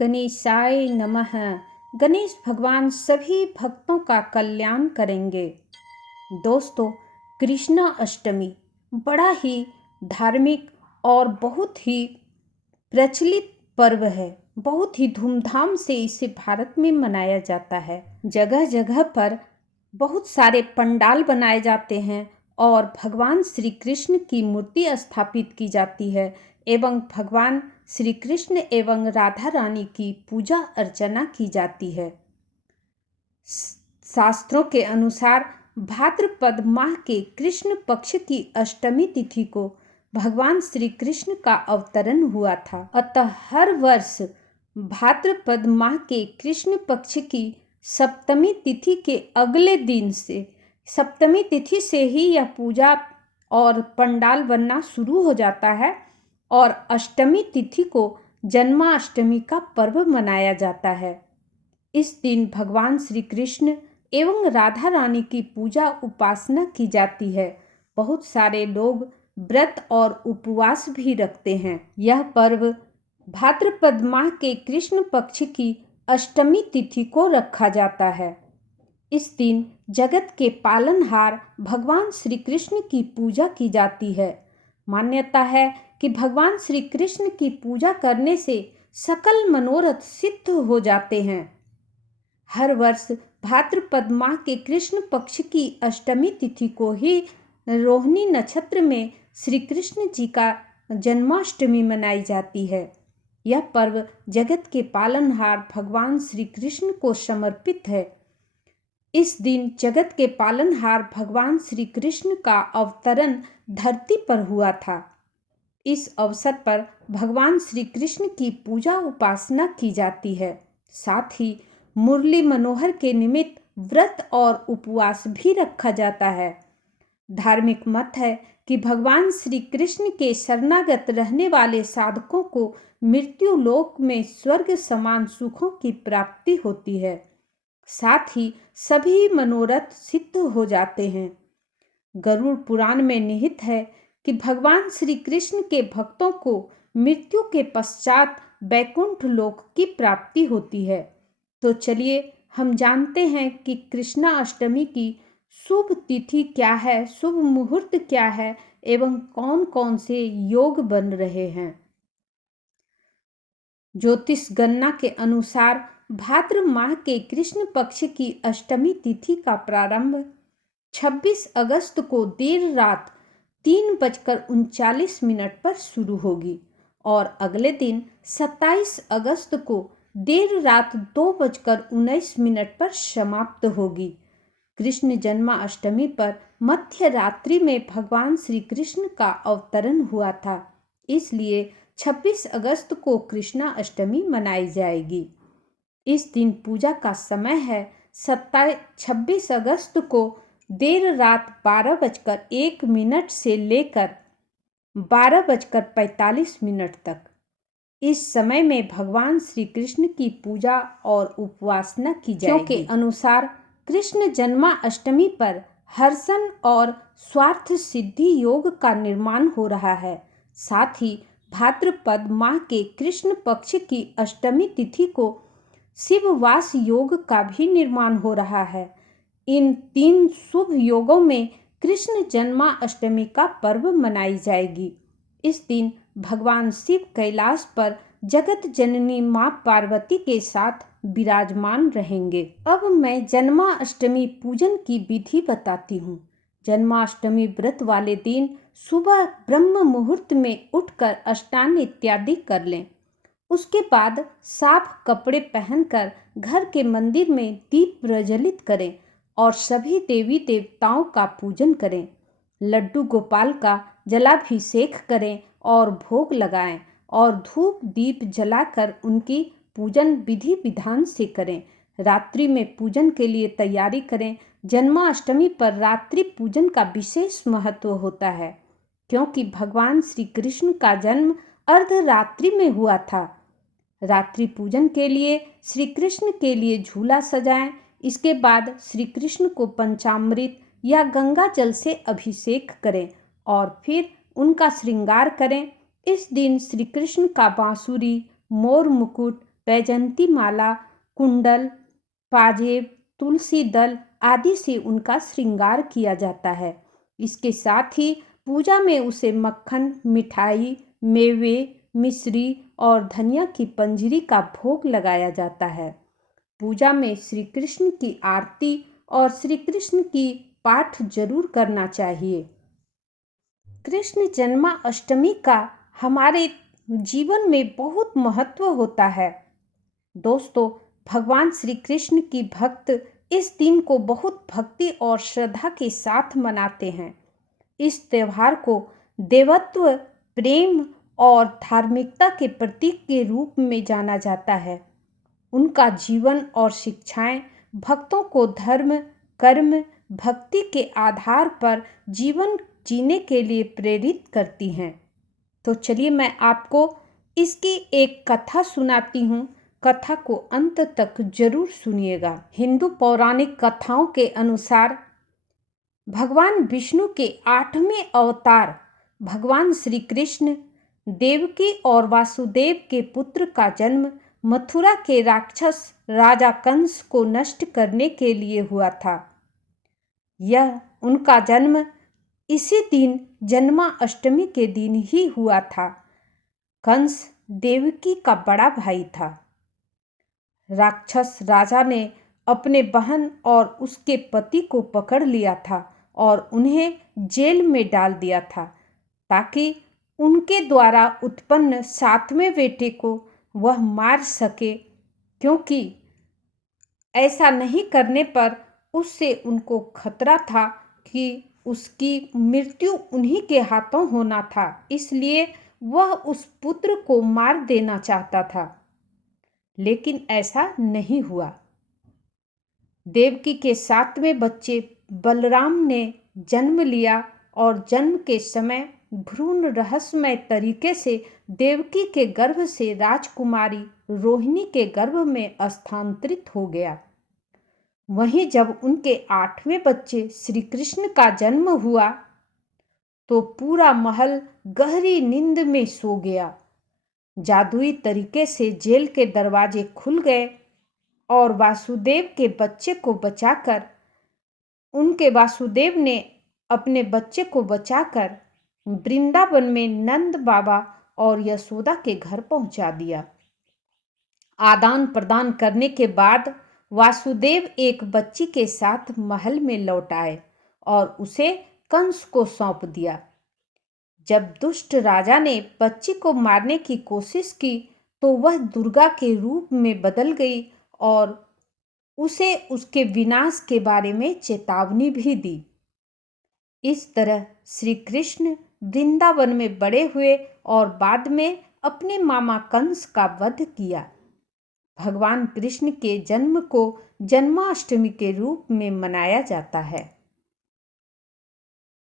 गणेशाय नमः। गणेश भगवान सभी भक्तों का कल्याण करेंगे। दोस्तों, कृष्णा अष्टमी बड़ा ही धार्मिक और बहुत ही प्रचलित पर्व है। बहुत ही धूमधाम से इसे भारत में मनाया जाता है। जगह जगह पर बहुत सारे पंडाल बनाए जाते हैं और भगवान श्री कृष्ण की मूर्ति स्थापित की जाती है एवं भगवान श्री कृष्ण एवं राधा रानी की पूजा अर्चना की जाती है। शास्त्रों के अनुसार भाद्रपद माह के कृष्ण पक्ष की अष्टमी तिथि को भगवान श्री कृष्ण का अवतरण हुआ था। अतः हर वर्ष भाद्रपद माह के कृष्ण पक्ष की सप्तमी तिथि के अगले दिन से, सप्तमी तिथि से ही यह पूजा और पंडाल बनना शुरू हो जाता है और अष्टमी तिथि को जन्माष्टमी का पर्व मनाया जाता है। इस दिन भगवान श्री कृष्ण एवं राधा रानी की पूजा उपासना की जाती है। बहुत सारे लोग व्रत और उपवास भी रखते हैं। यह पर्व भाद्रपद माह के कृष्ण पक्ष की अष्टमी तिथि को रखा जाता है। इस दिन जगत के पालनहार भगवान श्री कृष्ण की पूजा की जाती है। मान्यता है कि भगवान श्री कृष्ण की पूजा करने से सकल मनोरथ सिद्ध हो जाते हैं। हर वर्ष भाद्रपद माह के कृष्ण पक्ष की अष्टमी तिथि को ही रोहिणी नक्षत्र में श्री कृष्ण जी का जन्माष्टमी मनाई जाती है। यह पर्व जगत के पालनहार भगवान श्री कृष्ण को समर्पित है। इस दिन जगत के पालनहार भगवान श्री कृष्ण का अवतरण धरती पर हुआ था। इस अवसर पर भगवान श्री कृष्ण की पूजा उपासना की जाती है। साथ ही मुरली मनोहर के निमित्त व्रत और उपवास भी रखा जाता है। धार्मिक मत है कि भगवान श्री कृष्ण के शरणागत रहने वाले साधकों को मृत्यु लोक में स्वर्ग समान सुखों की प्राप्ति होती है। साथ ही सभी मनोरथ सिद्ध हो जाते हैं। गरुड़ पुराण में निहित है कि भगवान श्री कृष्ण के भक्तों को मृत्यु के पश्चात वैकुंठ लोक की प्राप्ति होती है। तो चलिए हम जानते हैं कि कृष्णा अष्टमी की शुभ तिथि क्या है, शुभ मुहूर्त क्या है एवं कौन कौन से योग बन रहे हैं। ज्योतिष गणना के अनुसार भाद्र माह के कृष्ण पक्ष की अष्टमी तिथि का प्रारंभ 26 अगस्त को देर रात 3:39 पर शुरू होगी और अगले दिन 27 अगस्त को देर रात 2:19 पर समाप्त होगी। कृष्ण जन्माष्टमी पर मध्य रात्रि में भगवान श्री कृष्ण का अवतरण हुआ था, इसलिए 26 अगस्त को कृष्णा अष्टमी मनाई जाएगी। इस दिन पूजा का समय है 26 अगस्त को देर रात 12:01 से लेकर 12:45 तक। इस समय में भगवान श्री कृष्ण की पूजा और उपासना की जाएगी। के अनुसार कृष्ण जन्माष्टमी पर हर्षण और स्वार्थ सिद्धि योग का निर्माण हो रहा है। साथ ही भाद्रपद माह के कृष्ण पक्ष की अष्टमी तिथि को शिववास योग का भी निर्माण हो रहा है। इन तीन शुभ योगों में कृष्ण जन्माष्टमी का पर्व मनाई जाएगी। इस दिन भगवान शिव कैलाश पर जगत जननी मां पार्वती के साथ विराजमान रहेंगे। अब मैं जन्माष्टमी पूजन की विधि बताती हूँ। जन्माष्टमी व्रत वाले दिन सुबह ब्रह्म मुहूर्त में उठकर स्नान इत्यादि कर लें। उसके बाद साफ कपड़े पहनकर घर के मंदिर में दीप प्रज्वलित करें और सभी देवी देवताओं का पूजन करें। लड्डू गोपाल का जलाभिषेक करें और भोग लगाएं और धूप दीप जलाकर उनकी पूजन विधि विधान से करें। रात्रि में पूजन के लिए तैयारी करें। जन्माष्टमी पर रात्रि पूजन का विशेष महत्व होता है, क्योंकि भगवान श्री कृष्ण का जन्म अर्धरात्रि में हुआ था। रात्रि पूजन के लिए श्री कृष्ण के लिए झूला सजाएं। इसके बाद श्री कृष्ण को पंचामृत या गंगा जल से अभिषेक करें और फिर उनका श्रृंगार करें। इस दिन श्री कृष्ण का बांसुरी, मोर मुकुट, वैजंती माला, कुंडल, पाजेब, तुलसी दल आदि से उनका श्रृंगार किया जाता है। इसके साथ ही पूजा में उसे मक्खन, मिठाई, मेवे, मिश्री और धनिया की पंजरी का भोग लगाया जाता है। पूजा में श्री कृष्ण की आरती और श्री कृष्ण की पाठ जरूर करना चाहिए। कृष्ण जन्माष्टमी का हमारे जीवन में बहुत महत्व होता है। दोस्तों, भगवान श्री कृष्ण की भक्त इस दिन को बहुत भक्ति और श्रद्धा के साथ मनाते हैं। इस त्योहार को देवत्व, प्रेम और धार्मिकता के प्रतीक के रूप में जाना जाता है। उनका जीवन और शिक्षाएं भक्तों को धर्म, कर्म, भक्ति के आधार पर जीवन जीने के लिए प्रेरित करती हैं। तो चलिए मैं आपको इसकी एक कथा सुनाती हूँ। कथा को अंत तक जरूर सुनिएगा। हिंदू पौराणिक कथाओं के अनुसार भगवान विष्णु के 8वें अवतार भगवान श्री कृष्ण देवकी और वासुदेव के पुत्र का जन्म मथुरा के राक्षस राजा कंस को नष्ट करने के लिए हुआ था। यह उनका जन्म इसी दिन जन्माष्टमी के दिन ही हुआ था। कंस देवकी का बड़ा भाई था। राक्षस राजा ने अपने बहन और उसके पति को पकड़ लिया था और उन्हें जेल में डाल दिया था ताकि उनके द्वारा उत्पन्न 7वें बेटे को वह मार सके, क्योंकि ऐसा नहीं करने पर उससे उनको खतरा था कि उसकी मृत्यु उन्हीं के हाथों होना था। इसलिए वह उस पुत्र को मार देना चाहता था, लेकिन ऐसा नहीं हुआ। देवकी के 7वें बच्चे बलराम ने जन्म लिया और जन्म के समय भ्रूण रहस्यमय तरीके से देवकी के गर्भ से राजकुमारी रोहिणी के गर्भ में स्थानांतरित हो गया। वहीं जब उनके 8वें बच्चे श्री कृष्ण का जन्म हुआ तो पूरा महल गहरी नींद में सो गया। जादुई तरीके से जेल के दरवाजे खुल गए और वासुदेव के बच्चे को बचाकर वासुदेव ने अपने बच्चे को बचाकर वृंदावन में नंद बाबा और यशोदा के घर पहुंचा दिया। आदान प्रदान करने के बाद वासुदेव एक बच्ची के साथ महल में लौट आए और उसे कंस को सौंप दिया। जब दुष्ट राजा ने बच्ची को मारने की कोशिश की तो वह दुर्गा के रूप में बदल गई और उसे उसके विनाश के बारे में चेतावनी भी दी। इस तरह श्री कृष्ण वृंदावन में बड़े हुए और बाद में अपने मामा कंस का वध किया। भगवान कृष्ण के जन्म को जन्माष्टमी के रूप में मनाया जाता है।